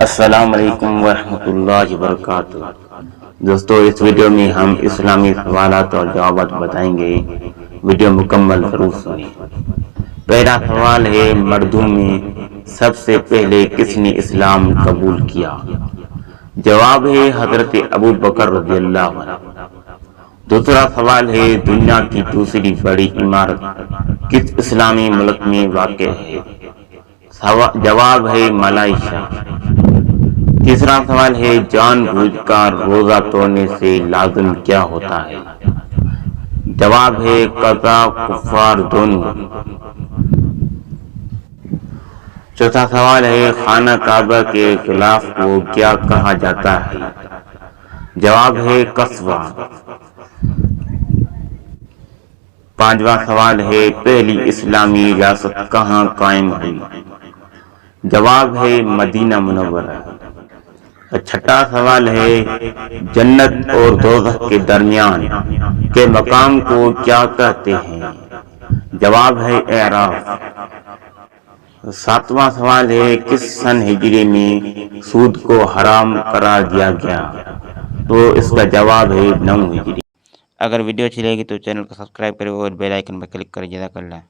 السلام علیکم ورحمۃ اللہ وبرکاتہ۔ دوستو، اس ویڈیو میں ہم اسلامی سوالات اور جوابات بتائیں گے۔ ویڈیو مکمل ضرور سنیں۔ پہلا سوال ہے، مردوں میں سب سے پہلے کس نے اسلام قبول کیا؟ جواب ہے حضرت ابو بکر رضی اللہ عنہ۔ دوسرا سوال ہے، دنیا کی دوسری بڑی عمارت کس اسلامی ملک میں واقع ہے؟ جواب ہے ملائیشیا۔ تیسرا سوال ہے، جان بوجھ کر روزہ توڑنے سے لازم کیا ہوتا ہے؟ جواب ہے قضا کفار دونوں۔ چوتھا سوال ہے، خانہ کعبہ کے غلاف کو کیا کہا جاتا ہے؟ جواب ہے قصبہ۔ پانچواں سوال ہے، پہلی اسلامی ریاست کہاں قائم ہوئی؟ جواب ہے مدینہ منورہ۔ چھٹا سوال ہے، جنت اور دوزخ کے درمیان کے مقام کو کیا کہتے ہیں؟ جواب ہے اعراف۔ ساتواں سوال ہے، کس سن ہجری میں سود کو حرام قرار دیا گیا؟ تو اس کا جواب ہے 9 ہجری۔ اگر ویڈیو اچھی لگے گی تو چینل کو سبسکرائب کریں اور بیل آئیکن پر کلک کریں۔ جزاک اللہ۔